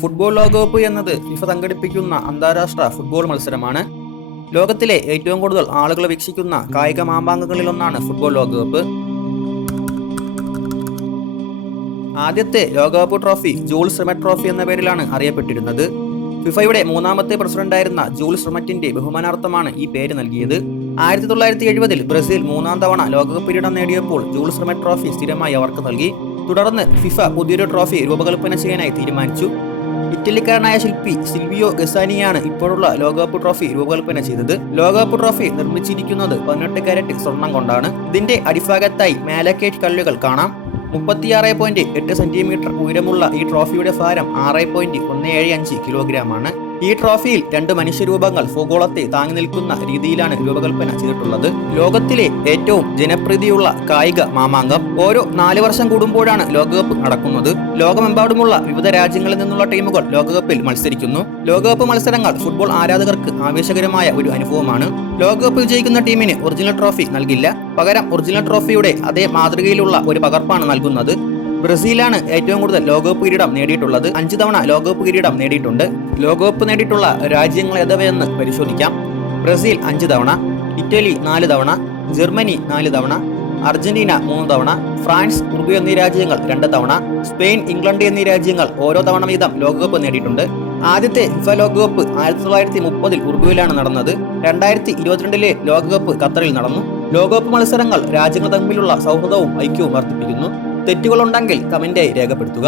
Football ലോകകപ്പ് എന്നത് FIFA സംഘടിപ്പിക്കുന്ന അന്താരാഷ്ട്ര ഫുട്ബോൾ മത്സരമാണ്. ലോകത്തിലെ ഏറ്റവും കൂടുതൽ ആളുകൾ വീക്ഷിക്കുന്ന കായിക മാമാങ്കങ്ങളിലൊന്നാണ് ഫുട്ബോൾ ലോകകപ്പ്. ആദ്യത്തെ ലോകകപ്പ് ട്രോഫി ജൂൾസ് റിമറ്റ് ട്രോഫി എന്ന പേരിലാണ് അറിയപ്പെട്ടിരുന്നത്. ഫിഫയുടെ മൂന്നാമത്തെ പ്രസിഡന്റായിരുന്ന ജൂൾസ് റിമറ്റിന്റെ ബഹുമാനാർത്ഥമാണ് ഈ പേര് നൽകിയത്. 1970 ബ്രസീൽ മൂന്നാം തവണ ലോകകപ്പ് കിരീടം നേടിയപ്പോൾ ജൂൾസ് റിമറ്റ് ട്രോഫി സ്ഥിരമായി അവർക്ക് നൽകി. തുടർന്ന് ഫിഫ പുതിയൊരു ട്രോഫി രൂപകൽപ്പന ചെയ്യാനായി തീരുമാനിച്ചു. ഇറ്റലിക്കാരനായ ശില്പി സിൽവിയോ ഗസാനിയാണ് ഇപ്പോഴുള്ള ലോകകപ്പ് ട്രോഫി രൂപകൽപ്പന ചെയ്തത്. ലോകകപ്പ് ട്രോഫി നിർമ്മിച്ചിരിക്കുന്നത് 18 കാരറ്റ് സ്വർണം കൊണ്ടാണ്. ഇതിന്റെ അടിഭാഗത്തായി മാലക്കേറ്റ് കല്ലുകൾ കാണാം. 36.8 സെന്റിമീറ്റർ ഉയരമുള്ള ഈ ട്രോഫിയുടെ ഭാരം 6.175 കിലോഗ്രാമാണ്. ഈ ട്രോഫിയിൽ 2 മനുഷ്യരൂപങ്ങൾ ഭൂഗോളത്തെ താങ്ങി നിൽക്കുന്ന രീതിയിലാണ് രൂപകൽപ്പന ചെയ്തിട്ടുള്ളത്. ലോകത്തിലെ ഏറ്റവും ജനപ്രീതിയുള്ള കായിക മാമാങ്കം. ഓരോ 4 വർഷം കൂടുമ്പോഴാണ് ലോകകപ്പ് നടക്കുന്നത്. ലോകമെമ്പാടുമുള്ള വിവിധ രാജ്യങ്ങളിൽ നിന്നുള്ള ടീമുകൾ ലോകകപ്പിൽ മത്സരിക്കുന്നു. ലോകകപ്പ് മത്സരങ്ങൾ ഫുട്ബോൾ ആരാധകർക്ക് ആവേശകരമായ ഒരു അനുഭവമാണ്. ലോകകപ്പ് വിജയിക്കുന്ന ടീമിന് ഒറിജിനൽ ട്രോഫി നൽകില്ല. പകരം ഒറിജിനൽ ട്രോഫിയുടെ അതേ മാതൃകയിലുള്ള ഒരു പകർപ്പാണ് നൽകുന്നത്. ബ്രസീലാണ് ഏറ്റവും കൂടുതൽ ലോകകപ്പ് കിരീടം നേടിയിട്ടുള്ളത്. 5 തവണ ലോകകപ്പ് കിരീടം നേടിയിട്ടുണ്ട്. ലോകകപ്പ് നേടിയിട്ടുള്ള രാജ്യങ്ങൾ ഏതവയെന്ന് പരിശോധിക്കാം. ബ്രസീൽ 5 തവണ, ഇറ്റലി 4 തവണ, ജർമ്മനി 4 തവണ, അർജന്റീന 3 തവണ, ഫ്രാൻസ്, ഉറുഗ്വേ എന്നീ രാജ്യങ്ങൾ 2 തവണ, സ്പെയിൻ, ഇംഗ്ലണ്ട് എന്നീ രാജ്യങ്ങൾ ഓരോ തവണ വീതം ലോകകപ്പ് നേടിയിട്ടുണ്ട്. ആദ്യത്തെ ഫിഫ ലോകകപ്പ് 1930 ഉറുഗ്വേയിലാണ് നടന്നത്. 2022 ലോകകപ്പ് ഖത്തറിൽ നടന്നു. ലോകകപ്പ് മത്സരങ്ങൾ രാജ്യങ്ങൾ തമ്മിലുള്ള സൗഹൃദവും ഐക്യവും വർദ്ധിപ്പിക്കുന്നു. തെറ്റുകളുണ്ടെങ്കിൽ കമന്റായി രേഖപ്പെടുത്തുക.